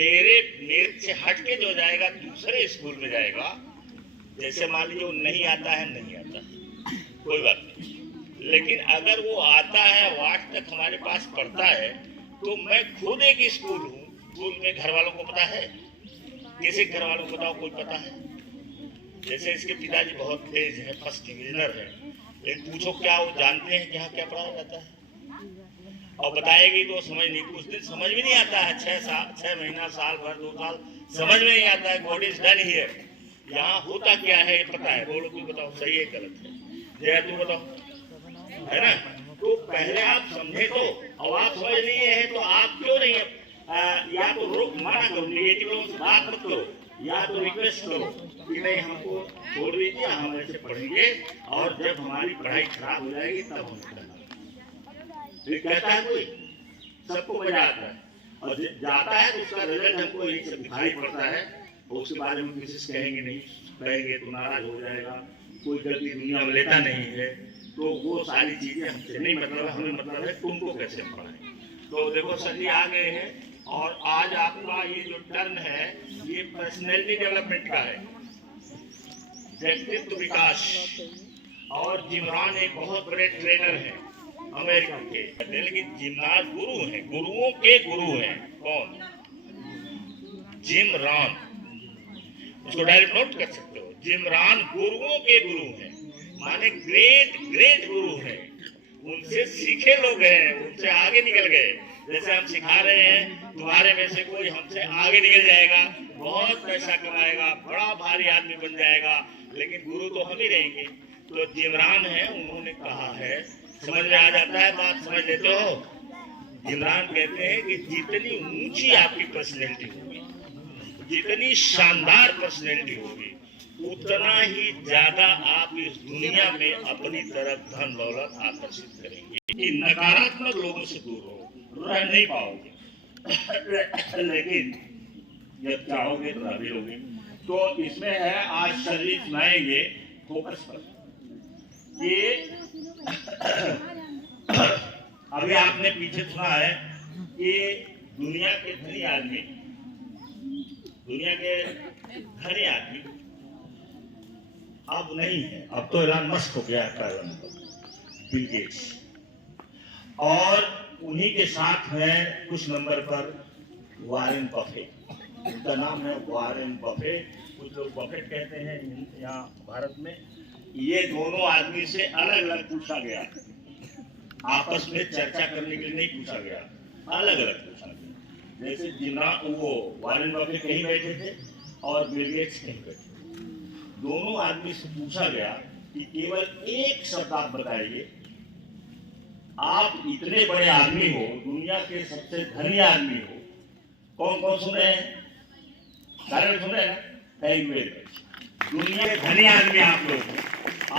मेरे से हट के जो जाएगा दूसरे स्कूल में जाएगा, जैसे मान लीजिए वो नहीं आता है, नहीं आता कोई बात नहीं, लेकिन अगर वो आता है, 8 तक हमारे पास पढ़ता है, तो मैं खुद एक स्कूल हूँ। स्कूल में घर वालों को पता है, किसी घर वालों को बताओ, कोई पता है? जैसे इसके पिताजी बहुत तेज है, फर्स्ट डिविजनर है, लेकिन पूछो क्या वो जानते हैं कि यहाँ क्या पढ़ाया जाता है? और बताएगी तो समझ नहीं, कुछ दिन समझ भी नहीं आता है, 6 महीना, साल भर, 2 साल समझ में नहीं आता है। गॉड इज डन हियर, यहाँ होता क्या है ये पता है। बोलो तुम बताओ, सही है गलत है? जया तुम बताओ, है ना? तो पहले आप समझे तो, और आप समझ नहीं है तो आप क्यों नहीं या तो रोक मना करो, निगेटिव लोगों से बात मत करो, या तो रिक्वेस्ट करो कि नहीं हमको छोड़ दीजिए, हम ऐसे पढ़ेंगे और जब हमारी पढ़ाई खराब हो जाएगी तब हम कहता है कोई, सबको मजा आता है, और जाता है तो उसका रिजल्ट हमको यही सब दिखाई पड़ता है, और उसके बारे में किसी से कहेंगे नहीं, कहेंगे तो नाराज हो जाएगा, कोई गलती दुनिया में लेता नहीं है, तो वो सारी चीजें हमसे नहीं मतलब है, हमें मतलब है तुमको कैसे पढ़ाएं। तो देखो सर जी आ गए हैं, और आज आपका ये जो टर्न है ये पर्सनैलिटी डेवलपमेंट का है, व्यक्तित्व विकास। और जिमरान एक बहुत बड़े ट्रेनर हैं अमेरिका के, लेकिन जिमनाथ गुरु हैं, गुरुओं के गुरु हैं। कौन? जिमरान, उसको डायरेक्ट नोट कर सकते हो, जिमरान गुरुओं के गुरु हैं, माने ग्रेट ग्रेट गुरु हैं, उनसे सीखे लोग हैं, उनसे आगे निकल गए। जैसे हम सिखा रहे हैं, तुम्हारे में से कोई हमसे आगे निकल जाएगा, बहुत पैसा कमाएगा, बड़ा भारी आदमी बन जाएगा, लेकिन गुरु तो हम ही रहेंगे। तो जिमरान है, उन्होंने कहा है, समझ में आ जाता है, बात समझ लेते हो? जिमरान कहते हैं कि जितनी ऊंची आपकी पर्सनैलिटी होगी, जितनी शानदार पर्सनैलिटी होगी, उतना ही ज्यादा आप इस दुनिया में अपनी तरफ धन दौलत आकर्षित करेंगे। कि नकारात्मक लोगों से दूर हो, रह नहीं पाओगे लेकिन जब चाहोगे तो रह भी लोगे। तो इसमें है, आज सर्विस सुनाएंगे फोकस पर। ये अभी आपने पीछे सुना है कि दुनिया के धनी आदमी, दुनिया के धनी आदमी अब नहीं है, अब तो एलन मस्क हो गया है, बिल गेट्स, और उन्हीं के साथ है कुछ नंबर पर वॉरेन बफेट, उनका नाम है वॉरेन बफेट, कुछ लोग बफेट कहते हैं यहाँ भारत में। ये दोनों आदमी से अलग अलग पूछा गया, आपस में चर्चा करने के लिए नहीं पूछा गया, अलग अलग पूछा गया। जैसे जिमरान, वो वॉरेन बफेट कहीं बैठे थे और बिल गेट्स कहीं बैठे, दोनों आदमी से पूछा गया कि केवल एक शब्द आप बताइए, आप इतने बड़े आदमी हो, दुनिया के सबसे धनी आदमी हो, कौन कौन सुन रहे हैं? सारे सुन रहे हैं? Thank you very much. दुनिया के धनी आदमी आप लोग हो,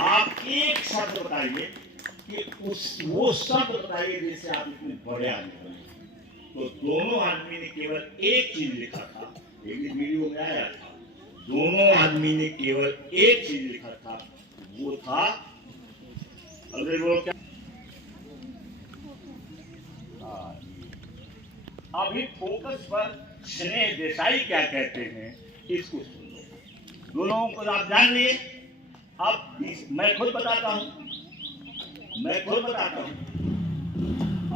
आप एक शब्द बताइए कि वो शब्द बताइए जिससे आप इतने बड़े आदमी बने। तो दोनों आदमी ने केवल एक चीज लिखा था, एक दिन वीडियो में आया था, दोनों आदमी ने केवल एक चीज लिखा था, वो था, अगर वो क्या, अभी फोकस पर स्नेह देसाई क्या कहते हैं इसको सुन लो। दोनों को आप जान लिए। अब मैं खुद बताता हूं,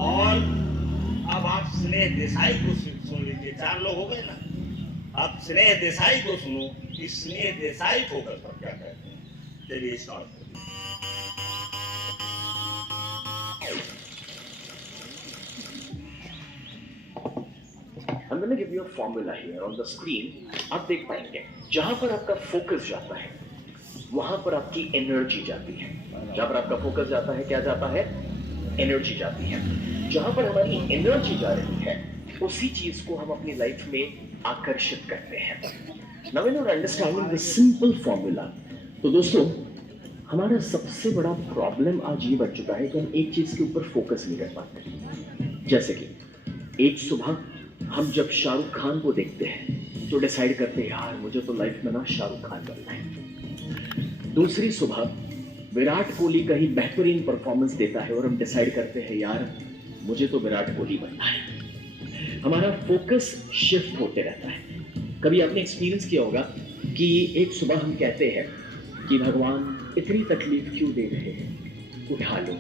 और अब आप स्नेह देसाई को सुन लीजिए। 4 लोग हो गए ना, अब स्नेह देसाई को सुनो कि स्नेह देसाई फोकस पर क्या कहते हैं। चलिए स्टार्ट करिए। I'm going to give you a formula here on the screen. आप देख पाएंगे जहां पर आपका फोकस जाता है वहां पर आपकी एनर्जी जाती है। जहां पर आपका फोकस जाता है क्या जाता है? एनर्जी जाती है। जहां पर हमारी एनर्जी जा रही है उसी चीज को हम अपनी लाइफ में आकर्षित करते हैं। Now when you're understanding the simple formula, तो दोस्तों हमारा सबसे बड़ा प्रॉब्लम आज ये बन चुका है कि हम एक चीज के ऊपर फोकस नहीं कर पाते। जैसे कि एक सुबह हम जब शाहरुख खान को देखते हैं तो डिसाइड करते हैं यार मुझे तो लाइफ में ना शाहरुख खान बनना है। दूसरी सुबह विराट कोहली कहीं बेहतरीन परफॉर्मेंस देता है और हम डिसाइड करते हैं यार मुझे तो विराट कोहली बनना है। हमारा फोकस शिफ्ट होते रहता है। कभी आपने एक्सपीरियंस किया होगा कि एक सुबह हम कहते हैं कि भगवान इतनी तकलीफ क्यों दे रहे हैं, उठा लो।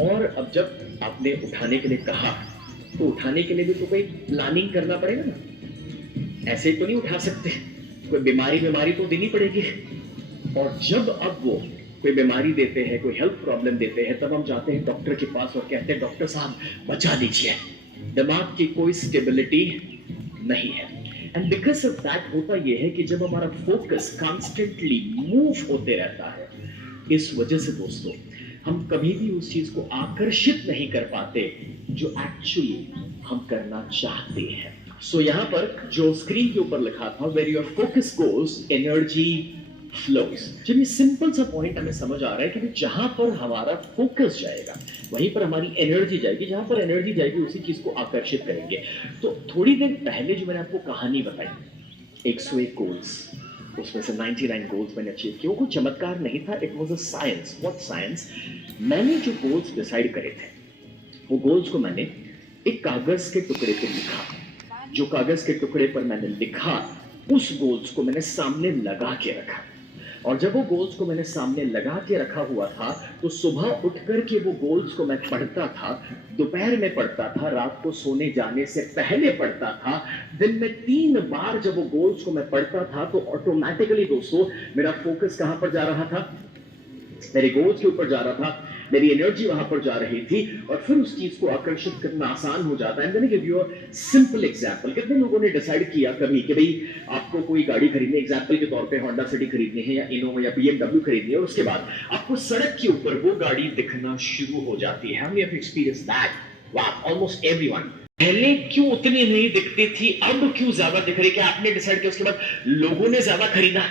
और अब जब आपने उठाने के लिए कहा तो उठाने के लिए भी तो कोई प्लानिंग करना पड़ेगा ना, ऐसे ही तो नहीं उठा सकते, कोई बीमारी तो देनी पड़ेगी। और जब अब वो कोई बीमारी देते हैं, कोई हेल्थ प्रॉब्लम देते हैं, तब हम जाते हैं डॉक्टर के पास और कहते हैं डॉक्टर साहब बचा दीजिए, दिमाग की कोई स्टेबिलिटी नहीं है। एंड बिकॉज ऑफ दैट होता यह है कि जब हमारा फोकस कॉन्स्टेंटली मूव होते रहता है, इस वजह से दोस्तों हम कभी भी उस चीज को आकर्षित नहीं कर पाते जो एक्चुअली हम करना चाहते हैं। सो यहां पर जो स्क्रीन के ऊपर लिखा था, where your focus goes energy flows. जब ये सिंपल सा पॉइंट हमें समझ आ रहा है कि जहां पर हमारा फोकस जाएगा वहीं पर हमारी एनर्जी जाएगी, जहां पर एनर्जी जाएगी उसी चीज को आकर्षित करेंगे। तो थोड़ी देर पहले जो मैंने आपको कहानी बताई 101 गोल्स, उसमें से 99 गोल्स मैंने अचीव किए, वो कोई चमत्कार नहीं था, it was a science. What science? मैंने जो गोल्स डिसाइड करे थे वो गोल्स को मैंने एक कागज के टुकड़े पर लिखा। जो कागज के टुकड़े पर मैंने लिखा उस गोल्स को मैंने सामने लगा के रखा। और जब वो गोल्स को मैंने सामने लगा के रखा हुआ था तो सुबह उठ करके वो गोल्स को मैं पढ़ता था, दोपहर में पढ़ता था, रात को सोने जाने से पहले पढ़ता था। दिन में 3 बार जब वो गोल्स को मैं पढ़ता था तो ऑटोमेटिकली दोस्तों मेरा फोकस कहां पर जा रहा था? मेरे गोल्स के ऊपर जा रहा था, मेरी एनर्जी वहां पर जा रही थी और फिर उस चीज को आकर्षित करना आसान हो जाता है। Give you a simple example. कितने लोगों ने डिसाइड किया कभी कि भाई आपको कोई गाड़ी खरीदनी, एग्जांपल के तौर पे होंडा सिटी खरीदनी है या इनोवा या बीएमडब्ल्यू खरीदनी है, और उसके बाद आपको सड़क के ऊपर वो गाड़ी दिखना शुरू हो जाती है। हमने एक्सपीरियंस दैट, वाह, ऑलमोस्ट एवरीवन। पहले क्यों उतनी नहीं दिखती थी, अब क्यों ज्यादा दिख रही? क्या आपने डिसाइड किया उसके बाद लोगों ने ज्यादा खरीदा?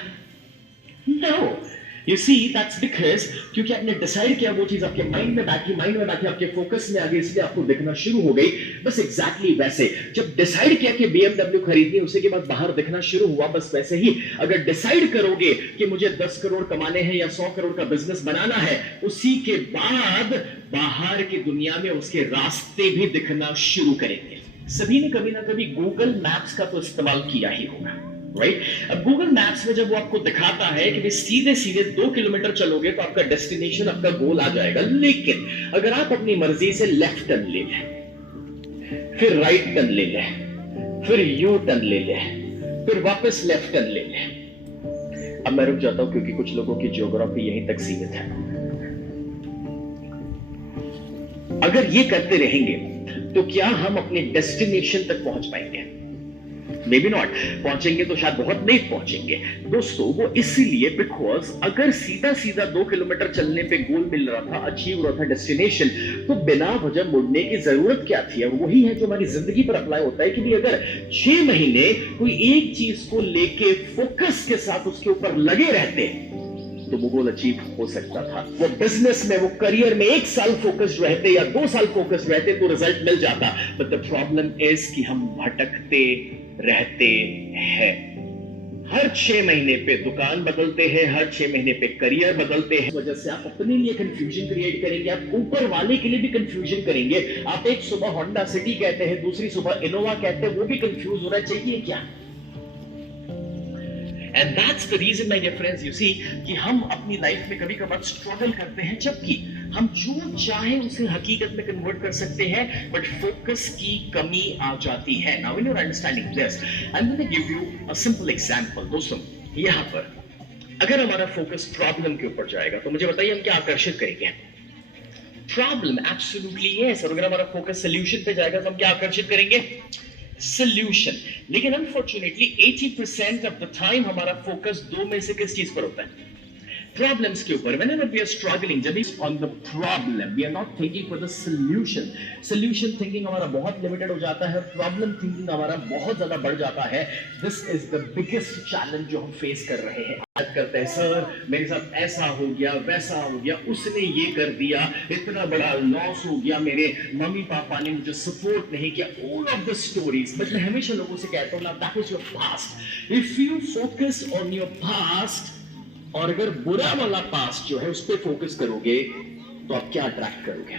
No, You see, that's because क्योंकि आपने डिसाइड किया, वो चीज आपके माइंड में बैठी, आपके फोकस में आ गई, इसलिए आपको दिखना शुरू हो गई। बस एग्जैक्टली वैसे जब डिसाइड किया कि BMW खरीदनी, उसके बाद बाहर दिखना शुरू हुआ। बस वैसे ही अगर डिसाइड करोगे कि मुझे 10 करोड़ कमाने हैं या 100 करोड़ का बिजनेस बनाना है, उसी के बाद बाहर की दुनिया में उसके रास्ते भी दिखना शुरू करेंगे। सभी ने कभी ना कभी गूगल मैप्स का तो इस्तेमाल किया ही होगा, राइट? अब गूगल मैप्स में जब वो आपको दिखाता है कि सीधे सीधे 2 किलोमीटर चलोगे तो आपका डेस्टिनेशन, आपका गोल आ जाएगा। लेकिन अगर आप अपनी मर्जी से लेफ्ट टर्न ले लें, फिर राइट टर्न ले लें, फिर यू टर्न ले लें, फिर वापस लेफ्ट टर्न ले लें। अब मैं रुक जाता हूं क्योंकि कुछ लोगों की ज्योग्राफी यहीं तक सीमित है। अगर ये करते रहेंगे तो क्या हम अपने डेस्टिनेशन तक पहुंच पाएंगे? May be not. पहुंचेंगे तो शायद बहुत लेट पहुंचेंगे दोस्तों। वो इसीलिए बिकॉज अगर सीधा सीधा 2 किलोमीटर चलने पे गोल मिल रहा था, अचीव हो रहा था डेस्टिनेशन, तो बिना वजह मुड़ने की जरूरत क्या थी? और वही है जो हमारी जिंदगी पर अप्लाई होता है कि भी अगर 6 महीने कोई एक चीज को लेके फोकस के साथ उसके ऊपर लगे रहते तो वो गोल अचीव हो सकता था। वो बिजनेस में, वो करियर में 1 साल फोकस्ड रहते या 2 साल फोकस्ड रहते तो रिजल्ट मिल जाता। बट द प्रॉब्लम इज कि हम भटकते रहते हैं। हर 6 महीने पे दुकान बदलते हैं, हर 6 महीने पे करियर बदलते हैं। वजह से आप अपने लिए कंफ्यूजन क्रिएट करेंगे, आप ऊपर वाले के लिए भी कंफ्यूजन करेंगे। आप एक सुबह होंडा सिटी कहते हैं, दूसरी सुबह इनोवा कहते हैं, वो भी कंफ्यूज हो रहा है, चाहिए क्या? And that's the reason, my dear friends, you see, कि हम अपनी लाइफ में कभी कभार स्ट्रगल करते हैं, जबकि हम जो चाहे उसे हकीकत में कन्वर्ट कर सकते हैं, बट फोकस की कमी आ जाती है। Now when you're understanding this, I'm going to give you a simple example. दोस्तों, यहाँ पर अगर हमारा फोकस प्रॉब्लम के ऊपर जाएगा तो मुझे बताइए हम क्या आकर्षित करेंगे? Problem, absolutely yes. और अगर हमारा फोकस सोल्यूशन पे जाएगा तो हम क्या आकर्षित करेंगे? सॉल्यूशन। लेकिन अनफॉर्चुनेटली 80% ऑफ द टाइम हमारा फोकस 2 में से किस चीज पर होता है? प्रॉब्लम्स के ऊपर। Whenever we are struggling, जब भी on the problem, we are not thinking for the solution. Solution thinking हमारा बहुत लिमिटेड हो जाता है, प्रॉब्लम थिंकिंग हमारा बहुत ज्यादा बढ़ जाता है। This is the biggest challenge जो हम फेस कर रहे हैं। आज करते हैं, सर मेरे साथ ऐसा हो गया, वैसा हो गया, उसने ये कर दिया, इतना बड़ा लॉस हो गया, मेरे मम्मी पापा ने मुझे सपोर्ट नहीं किया। All of the stories, but मैं हमेशा लोगों से कहता हूँ, that was your past. If you focus on your past, और अगर बुरा वाला पास्ट जो है उस पर फोकस करोगे तो आप क्या अट्रैक्ट करोगे?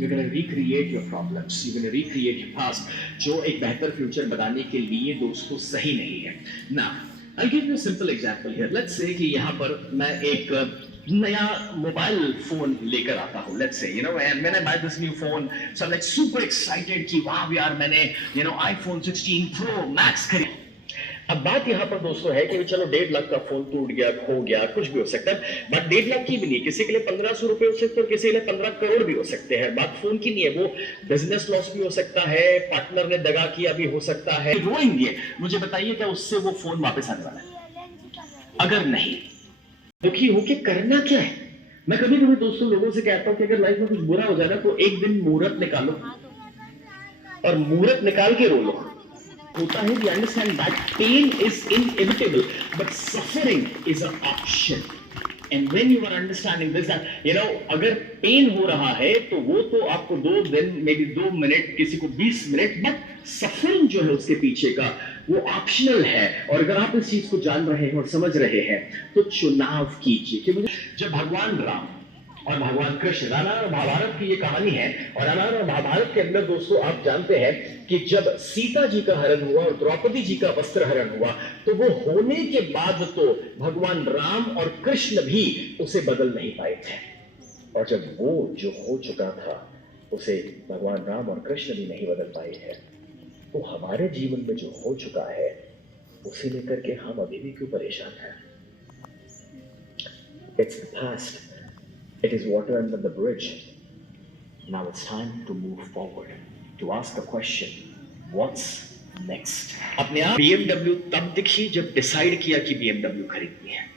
You're going to recreate your problems. You're going to recreate your past. जो एक बेहतर फ्यूचर बनाने के लिए दोस्तों सही नहीं है. Now, I'll give you a simple example here. Let's say कि यहाँ पर मैं एक नया मोबाइल फोन लेकर आता हूँ. Let's say, and when I buy this new phone, so I'm like super excited कि वाह यार मैंने iPhone 16 Pro Max खरीदा. अब बात यहाँ पर दोस्तों है कि चलो 1.5 लाख का फोन टूट गया, खो गया, कुछ भी हो सकता है. बट 1.5 लाख की भी नहीं, किसी के लिए 1500 रुपए हो सकते हैं, किसी के लिए 15 करोड़ भी हो सकते हैं. बात फोन की नहीं है, वो बिजनेस लॉस भी हो सकता है, पार्टनर ने दगा किया भी हो सकता है. रोएंगे. मुझे बताइए क्या उससे वो फोन वापस आने वाला है? अगर नहीं, दुखी होके करना क्या है? मैं कभी कभी दोस्तों लोगों से कहता हूं कि अगर लाइफ में कुछ बुरा हो जाए ना तो एक दिन मुहूर्त निकालो और मुहूर्त निकाल के रो लो. होता है, we understand that pain is inevitable, but suffering is an option. And when you are understanding this, that अगर पेन हो रहा है तो वो तो आपको 2 दिन, maybe 2 मिनट, किसी को 20 मिनट, बट सफरिंग जो है उसके पीछे का वो ऑप्शनल है. और अगर आप इस चीज को जान रहे हैं और समझ रहे हैं तो चुनाव कीजिए कि मुझे. जब भगवान राम और भगवान कृष्ण, रामायण और महाभारत की ये कहानी है, और रामायण और महाभारत के अंदर दोस्तों आप जानते हैं कि जब सीता जी का हरण हुआ और द्रौपदी जी का वस्त्र हरण हुआ तो वो होने के बाद तो भगवान राम और कृष्ण भी उसे बदल नहीं पाए थे. और जब वो जो हो चुका था उसे भगवान राम और कृष्ण भी नहीं बदल पाए हैं, तो हमारे जीवन में जो हो चुका है उसे लेकर के हम अभी भी क्यों परेशान हैं? It's the past. It is water under the bridge. Now it's time to move forward, to ask the question, what's next? अपने आप BMW तब दिखी जब डिसाइड किया कि BMW खरीदनी है,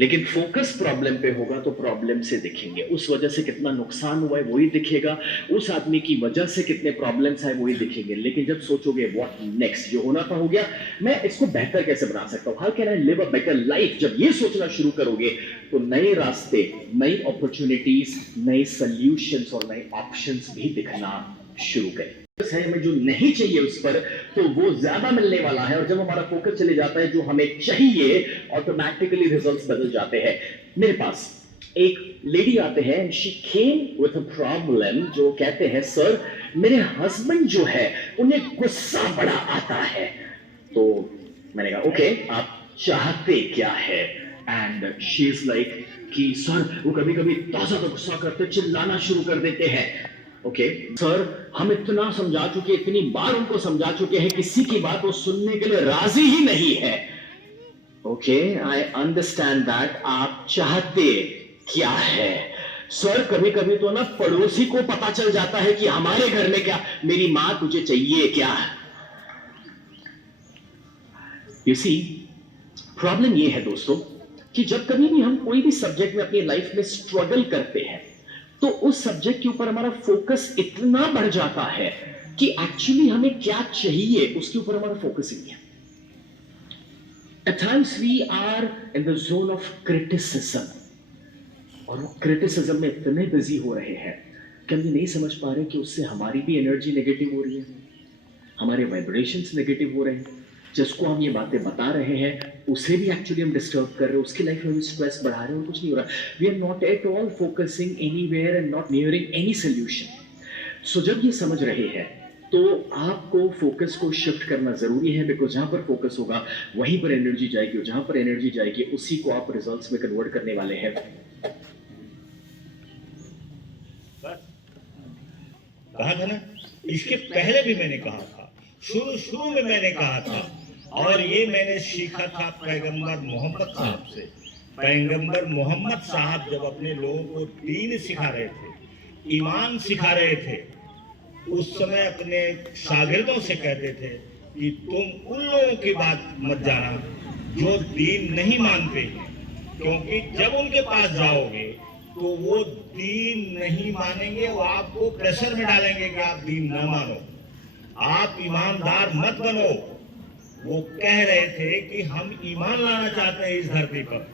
लेकिन फोकस प्रॉब्लम पे होगा तो प्रॉब्लम से दिखेंगे. उस वजह से कितना नुकसान हुआ है वही दिखेगा, उस आदमी की वजह से कितने प्रॉब्लम्स आए वही दिखेंगे. लेकिन जब सोचोगे व्हाट नेक्स्ट, जो होना था हो गया, मैं इसको बेहतर कैसे बना सकता हूँ, how can I live a better life, जब ये सोचना शुरू करोगे तो नए रास्ते, नई अपॉर्चुनिटीज, नए सॉल्यूशंस और नए ऑप्शंस भी दिखना शुरू करें. है हमें जो नहीं चाहिए उस पर तो वो ज्यादा मिलने वाला है, और जब हमारा फोकस चले जाता है जो हमें चाहिए, ऑटोमेटिकली रिजल्ट्स बदल जाते हैं. मेरे पास एक लेडी आते हैं and she came with a problem, जो कहते हैं सर मेरे हस्बैंड जो है उन्हें गुस्सा बड़ा आता है. तो मैंने कहा ओके, आप चाहते क्या है? एंड शी इज लाइक कि सर वो कभी कभी ताजा तो गुस्सा करते, चिल्लाना शुरू कर देते हैं. ओके सर, हम इतना समझा चुके, इतनी बार उनको समझा चुके हैं, किसी की बात वो सुनने के लिए राजी ही नहीं है. Okay, I understand that. आप चाहते क्या है? सर कभी कभी तो ना पड़ोसी को पता चल जाता है कि हमारे घर में क्या, मेरी मां तुझे चाहिए क्या? यू सी, प्रॉब्लम ये है दोस्तों कि जब कभी भी हम कोई भी सब्जेक्ट में अपनी लाइफ में स्ट्रगल करते हैं तो उस सब्जेक्ट के ऊपर हमारा फोकस इतना बढ़ जाता है कि एक्चुअली हमें क्या चाहिए उसके ऊपर हमारा फोकस ही नहीं है. At times we are in the zone of criticism, और वो क्रिटिसिज्म में इतने बिजी हो रहे हैं कि हम ये नहीं समझ पा रहे कि उससे हमारी भी एनर्जी नेगेटिव हो रही है, हमारे वाइब्रेशंस नेगेटिव हो रहे हैं. जिसको हम ये बातें बता रहे हैं उसे भी एक्चुअली हम डिस्टर्ब कर रहे हैं, उसकी लाइफ में हम स्ट्रेस बढ़ा रहे हैं और कुछ नहीं हो रहा. We are not at all focusing anywhere and not nearing any solution. So जब ये समझ रहे हैं तो आपको फोकस को शिफ्ट करना जरूरी है, बिकॉज जहां पर फोकस होगा वहीं पर एनर्जी जाएगी, और जहां पर एनर्जी जाएगी उसी को आप रिजल्ट्स में कन्वर्ट करने वाले हैं. कहा था ना, इसके पहले भी मैंने कहा था, शुरू में मैंने कहा था, और ये मैंने सीखा था पैगंबर मोहम्मद साहब से. पैगंबर मोहम्मद साहब जब अपने लोगों को दीन सिखा रहे थे, ईमान सिखा रहे थे, उस समय अपने शागिर्दों से कहते थे कि तुम उन लोगों की बात मत जाना जो दीन नहीं मानते, क्योंकि जब उनके पास जाओगे तो वो दीन नहीं मानेंगे, वो आपको प्रेशर में डालेंगे कि आप दीन न मानो, आप ईमानदार मत बनो. वो कह रहे थे कि हम ईमान लाना चाहते हैं इस धरती पर,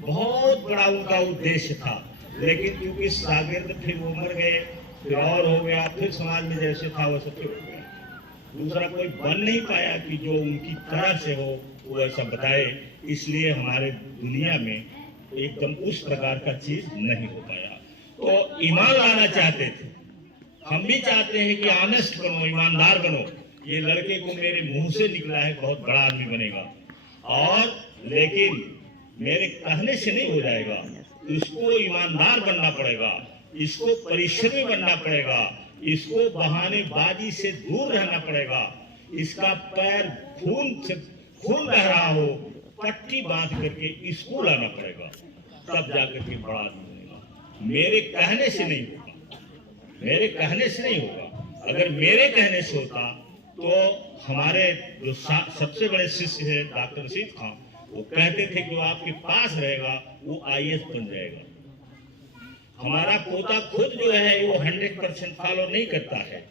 बहुत बड़ा उनका उद्देश्य था. लेकिन क्योंकि शागिर्द फिर वो मर गए, फिर और हो गया, फिर समाज में जैसे था वैसे फिर हो गया. दूसरा कोई बन नहीं पाया कि जो उनकी तरह से हो वो ऐसा बताए. इसलिए हमारे दुनिया में एकदम उस प्रकार का चीज नहीं हो पाया. तो ईमान लाना चाहते थे, हम भी चाहते हैं कि ऑनेस्ट बनो, ईमानदार बनो। ये लड़के को मेरे मुंह से निकला है बहुत बड़ा आदमी बनेगा, और लेकिन मेरे कहने से नहीं हो जाएगा। इसको ईमानदार बनना पड़ेगा, इसको परिश्रमी बनना पड़ेगा, इसको बहानेबाजी से दूर रहना पड़ेगा। इसका पैर खून बह रहा हो, पट्टी बांध करके स्कूल आना पड़ेगा, तब जाकर के बड़ा आदमी बनेगा। मेरे कहने से नहीं होगा, मेरे कहने से नहीं होगा। अगर मेरे कहने से होता तो हमारे जो सबसे बड़े शिष्य है डॉक्टर रशीद खान, वो कहते थे कि वो आपके पास रहेगा वो IAS बन जाएगा। हमारा पोता खुद जो है वो 100% फॉलो नहीं करता है,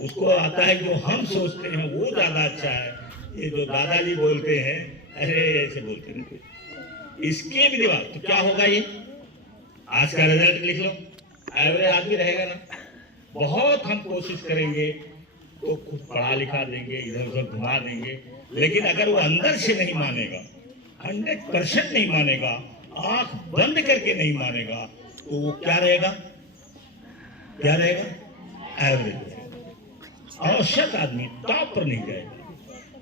उसको आता है जो हम सोचते हैं वो ज्यादा अच्छा है। ये जो दादाजी बोलते हैं, अरे ऐसे बोलते हैं, इसके भी दिमाग तो क्या होगा। ये आज का रिजल्ट लिख लो, एवरेज आदमी रहेगा ना। बहुत हम कोशिश करेंगे तो कुछ पढ़ा लिखा देंगे, इधर उधर घुमा देंगे, लेकिन अगर वो अंदर से नहीं मानेगा, 100% नहीं मानेगा, आंख बंद करके नहीं मानेगा, तो वो क्या रहेगा, क्या रहेगा, एवरेज। आवश्यक आदमी टॉप पर नहीं जाएगा।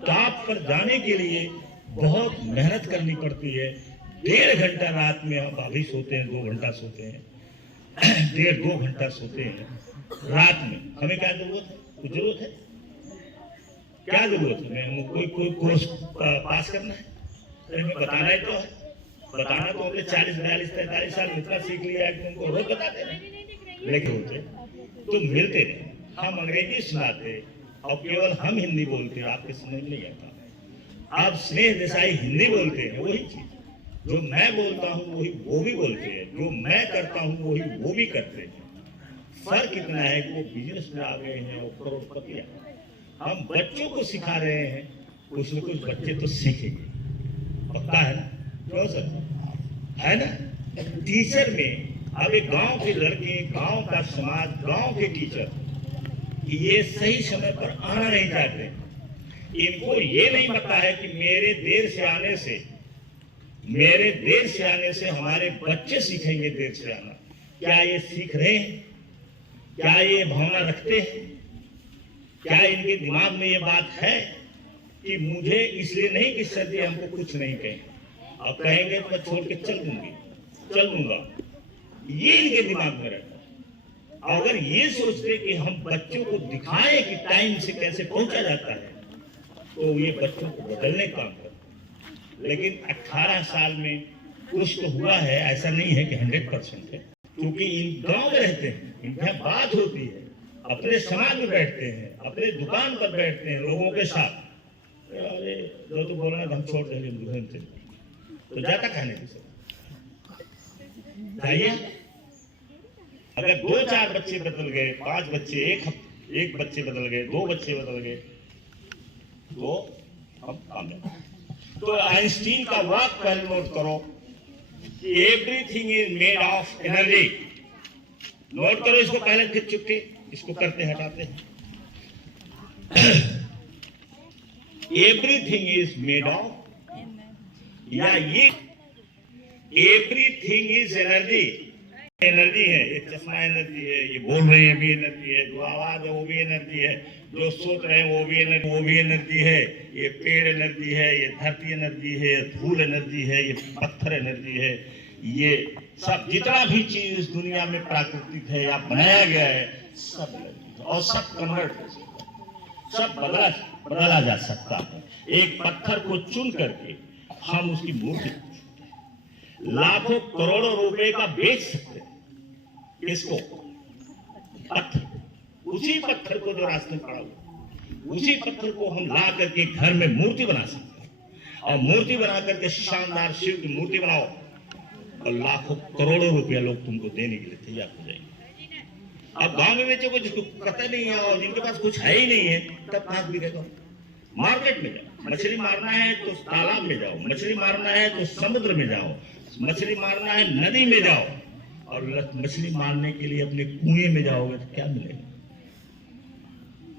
टॉप पर जाने के लिए बहुत मेहनत करनी पड़ती है। 1.5 घंटा रात में हम अभी सोते हैं, 2 घंटा सोते हैं, 1.5-2 घंटा सोते हैं रात में। हमें क्या जरूरत है, कुछ जरूरत है, क्या जरूरत है। हमें कोई कोर्स पास करना है, हमें बताना ही तो है। बताना तो हमने 40-42-43 साल इतना सीख लिया है कि उनको रोज बताते रहे, लेकिन होते तो मिलते नहीं। हम अंग्रेजी सुनाते और केवल हम हिंदी बोलते, आपके समझ नहीं आता। आप स्नेह देसाई हिंदी बोलते हैं, वही चीज जो मैं बोलता हूँ वही वो भी बोलते हैं, जो मैं करता हूँ वही वो भी करते हैं। फर्क इतना है कि वो बिजनेस में आ गए हैं, वो करोड़पति आ गए। हम बच्चों को सिखा रहे हैं, कुछ न कुछ बच्चे तो सीखेंगे, पक्का है ना, क्यों सर, है ना। टीचर में अब एक गांव के लड़के, गांव का समाज, गांव के टीचर ये सही समय पर आना नहीं चाहते। इनको ये नहीं पता है कि मेरे देर से आने से हमारे बच्चे सीखेंगे देर से आना। क्या ये सीख रहे हैं, क्या ये भावना रखते हैं, क्या इनके दिमाग में ये बात है कि मुझे इसलिए नहीं कि सर जी हमको कुछ नहीं कहें, अब कहेंगे तो मैं छोड़ के चल दूंगा, ये इनके दिमाग में रहता है। अगर ये सोचते कि हम बच्चों को दिखाएं कि टाइम से कैसे पहुंचा जाता है, तो ये बच्चों को बदलने का काम करते। लेकिन 18 साल में कुछ तो हुआ है, ऐसा नहीं है कि 100% है, क्योंकि इन गांव में रहते हैं, इनकी बात होती है, अपने समाज में बैठते हैं, अपने दुकान पर बैठते हैं लोगों के साथ। अरे जो तो बोलना हम छोड़ देंगे दूसरे से, तो जाता खाने की जाइए। अगर 2-4 बच्चे बदल गए, 5 बच्चे, एक बच्चे बदल गए, 2 बच्चे बदल गए, तो हम कामयाब। तो आइंस्टीन का वाक्य पहले नोट करो, everything is made of energy. Note करो इसको पहले, फिर चुपके इसको करते हटाते हैं। एवरीथिंग इज मेड ऑफ, या ये एवरीथिंग इज एनर्जी। एनर्जी है, ये चश्मा एनर्जी है, ये बोल रहे हैं भी एनर्जी है, जो आवाज है वो भी एनर्जी है, जो सोच रहे हैं वो भी एनर्जी है, ये पेड़ एनर्जी है, ये धरती एनर्जी है, ये धूल एनर्जी है, ये पत्थर एनर्जी है, ये सब जितना भी चीज इस दुनिया में प्राकृतिक है या बनाया गया है, सब एनर्जी है। और सब कन्वर्ट हो सकता है, सब बदला जा सकता है। एक पत्थर को चुन करके हम उसकी मूर्ति लाखों करोड़ों रुपए का बेच सकते हैं। किसको? पत्थर। उसी पत्थर को जो रास्ते में पड़ा हुआ, उसी पत्थर को हम ला करके घर में मूर्ति बना सकते हैं। और मूर्ति बना करके शानदार शिव की मूर्ति बनाओ और लाखों करोड़ों रुपया लोग तुमको देने के लिए तैयार हो जाएंगे। अब गांव में बच्चों को जिसको पता नहीं है और जिनके पास कुछ है ही नहीं है, तब कहां बिकेगा? मार्केट में जाओ। मछली मारना है तो तालाब में जाओ, मछली मारना है तो समुद्र में जाओ, मछली मारना है नदी में जाओ, और मछली मारने के लिए अपने कुएं में जाओगे तो क्या मिलेगा?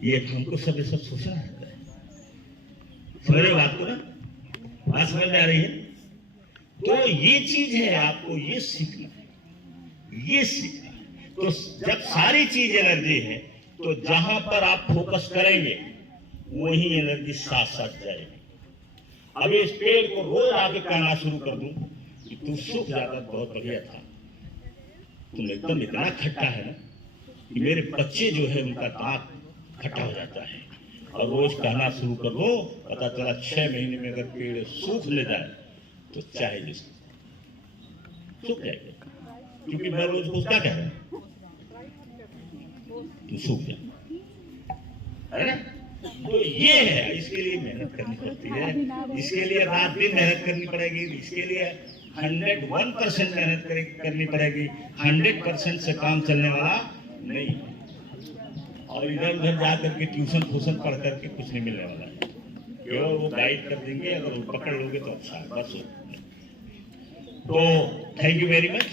ये हमको सब सोचना रहता है। समझ रहे बात को ना? बात समझ में आ रही है? तो ये चीज है, आपको ये सीखना है, ये सीखना है। तो जब सारी चीज एनर्जी है तो जहां पर आप फोकस करेंगे वही एनर्जी साथ साथ जाएगी। अब इस पेड़ को रोज आके कहना शुरू कर दूं कि तू सूख जाता बहुत बढ़िया था, तुम एकदम इतना खट्टा है ना कि मेरे बच्चे जो है उनका दांत खट्टा हो जाता है। और रोज कहना शुरू कर दो, पता चला 6 महीने में अगर पेड़ सूख ले जाए तो चाहे जिसको सूख जाएगा, क्योंकि मैं रोज को क्या कह रहा हूं, तू सूख जा, है ना। तो ये है, इसके लिए मेहनत करनी पड़ती है, इसके लिए रात दिन मेहनत करनी पड़ेगी, इसके लिए 101% मेहनत करनी पड़ेगी। 100% से काम चलने वाला नहीं। और इधर उधर जा करके ट्यूशन पढ़ करके कुछ नहीं मिलने वाला है। केवल वो गाइड कर देंगे, अगर वो पकड़ लोगे तो अच्छा है, बस। तो थैंक यू वेरी मच।